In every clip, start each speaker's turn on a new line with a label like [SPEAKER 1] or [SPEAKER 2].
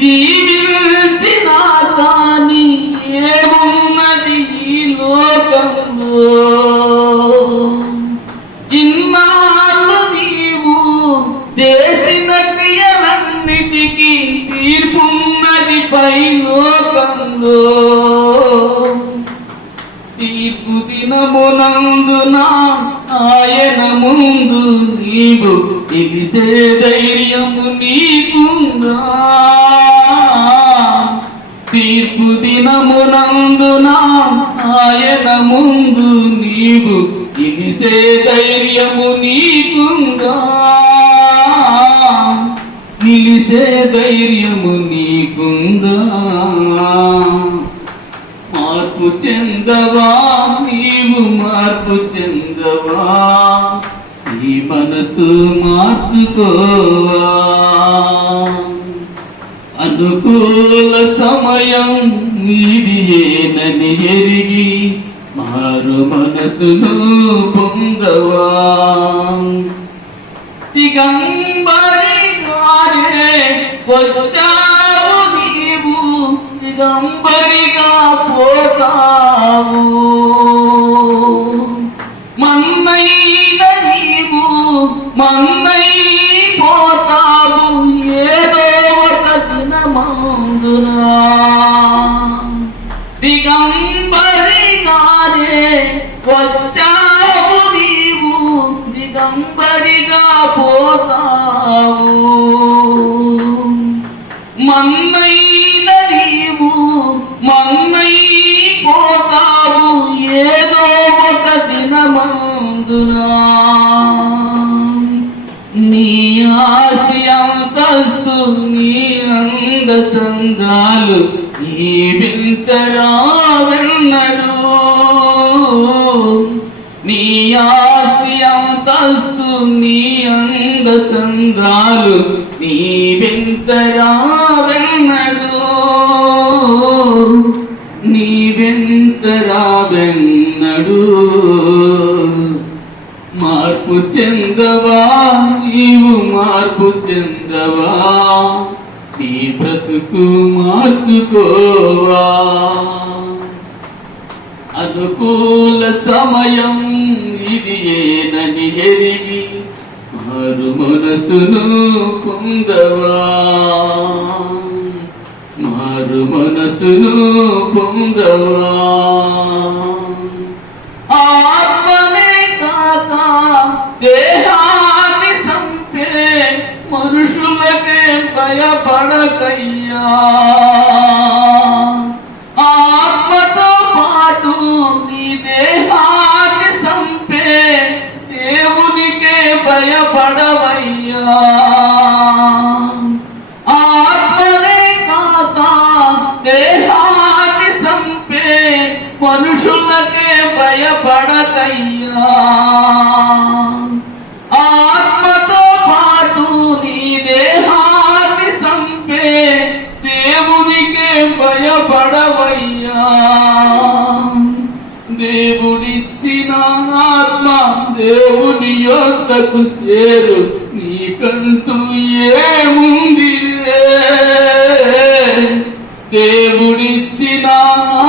[SPEAKER 1] జీవించిన కానీ ఏమున్నది ఈ లోకంలో ఇన్నాళ్ళు నీవు చేసిన క్రియలన్నిటికీ తీర్పున్నది పై లోకంలో. తీర్పు దినమునందున ఆయన ముందు నీవు ఎగిసే ధైర్యము నీకుందా? తీర్పు దినమునందున ఆయన ముందు నీవు ఎగిసే ధైర్యము నీకుందా? నిలిసే ధైర్యము నీకుందా? మార్పు చెందవా? నీవు మార్పు చెందవా? ఈ మనసు మార్చుకోవా? అనుకూల సమయం నీదియేనని ఎరిగి మారు మనసును పొందవా? దిగంబరి వచ్చావు నీవు దిగంబరిగా పోతావు. దినమందునా దిగంబరిగానే వచ్చావు నీవు దిగంబరిగా పోతావు. మన్నైన నీవు మన్నై పోతావు ఏదో ఒక దినమందునా? నీ ఆస్తి అంతస్తు నీ అంద సందాలు ఈ వింతరావెన్నడు. నీ ఆస్తి అంతస్తు నీ అంద సందాలు నీ వింత వింతరావెన్నడు. నీ వింత వింతరావెన్నడు. మార్పు చెందవా నీవు మార్పు చెందవా? నీ బ్రతుకు మార్చుకోవా? అనుకూల సమయం ఇది ఏనని ఎరిగి మారు మనసును పొందవా? మారు మనసును పొందవా? ఆత్మనే కాక దే మనుషులకే భయపడకయ్యా ఆత్మతో పాటు నీ దేహాన్ని సంపే దేవునికే భయపడవయ్యా ఆత్మనే కాక దేహాన్ని సంపే మనుషులకే భయపడకయ్యా ఇచ్చిన ఆత్మ దేవుని యొద్దకు సేరు నీకంటూ ఏముంది దేవుడిచ్చిన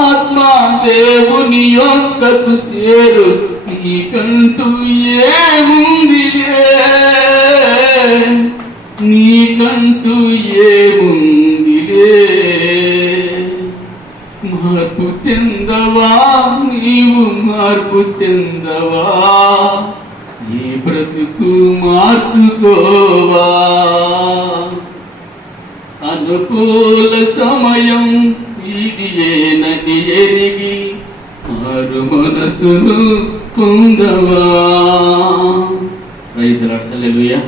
[SPEAKER 1] ఆత్మ దేవుని యొక్కకు సేరు నీకంటూ ఏముంది నీకంటూ ఏముంది? మార్పు చెందవా? నీవు మార్పు చెందవా? ఈ బ్రతుకు మార్చుకోవా? అనుకూల సమయం ఇది ఏనని ఎరిగి మారు మనసును పొందవా? రైతులు అడతలేలుయా